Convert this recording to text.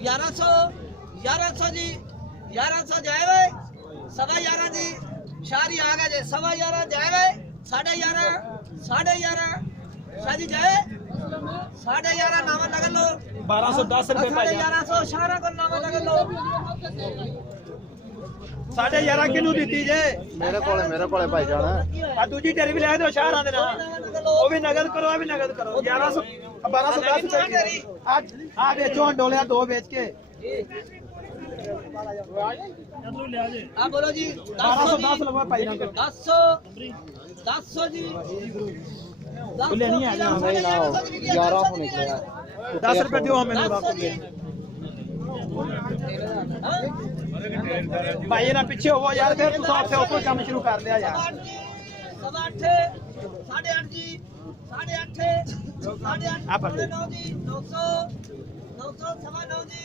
1100 जी 1100 जाए वे 11.5 जी शारी आ गए जे 11.5 जाए वे 11.5 शादी जाए 11.5 नाम लगा लो 1210 रुपए भाई 1100 शारा को नाम लगा लो 11.5 किलो दी जे मेरे कोले भाई जाना आ दूजी ढेरी भी ले दो शहरां दे ना वो भी नगद करो आ भी नगद करो 1100 1210 रुपए आ बेचो डोलिया दो बेच के आप बोलो जी 1210 लगवा भाई ना 10 जी बोले नहीं आ जा नहीं ना 11 को निकलेगा 10 रुपए दियो मैंने आपको भाई ना पीछे हो यार फिर तू आपसे ऊपर काम शुरू कर दिया यार 8.5 जी 8.5 9 जी 900 900 9 जी